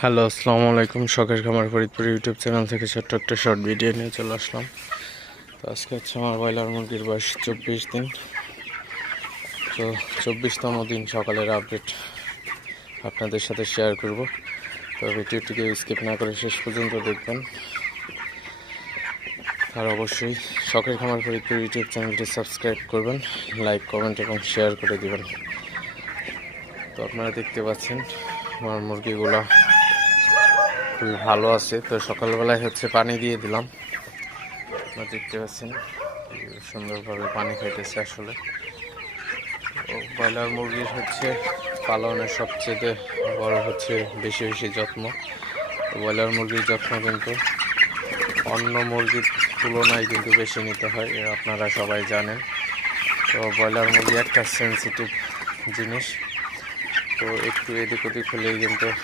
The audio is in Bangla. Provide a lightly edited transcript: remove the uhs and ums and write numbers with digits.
হ্যালো, আসসালামু আলাইকুম। শখের খামার ফরিদপুর ইউটিউব চ্যানেল থেকে ছোট্ট একটা শর্ট ভিডিও নিয়ে চলে আসলাম। তো আজকে হচ্ছে আমার ব্রয়লার মুরগির বয়স 24 দিন। তো 24তম দিন সকালের আপডেট আপনাদের সাথে শেয়ার করব। তো ভিডিওটিকে স্কিপ না করে শেষ পর্যন্ত দেখবেন। আর অবশ্যই শখের খামার ফরিদপুর ইউটিউব চ্যানেলটি সাবস্ক্রাইব করবেন, লাইক, কমেন্ট এবং শেয়ার করে দিবেন। তো আপনারা দেখতে পাচ্ছেন আমার মুরগিগুলো খুবই ভালো আছে। তো সকালবেলায় হচ্ছে পানি দিয়ে দিলাম, আপনারা দেখতে পাচ্ছেন সুন্দরভাবে পানি খাইতেছে। আসলে ব্রয়লার মুরগির হচ্ছে পালনের সবচেয়ে বড় হচ্ছে বেশি বেশি যত্ন। ব্রয়লার মুরগির যত্ন কিন্তু অন্য মুরগির তুলনায় কিন্তু বেশি নিতে হয়, আপনারা সবাই জানেন। তো ব্রয়লার মুরগি একটা সেন্সিটিভ জিনিস, তো একটু এদিক ওদিক হলেই কিন্তু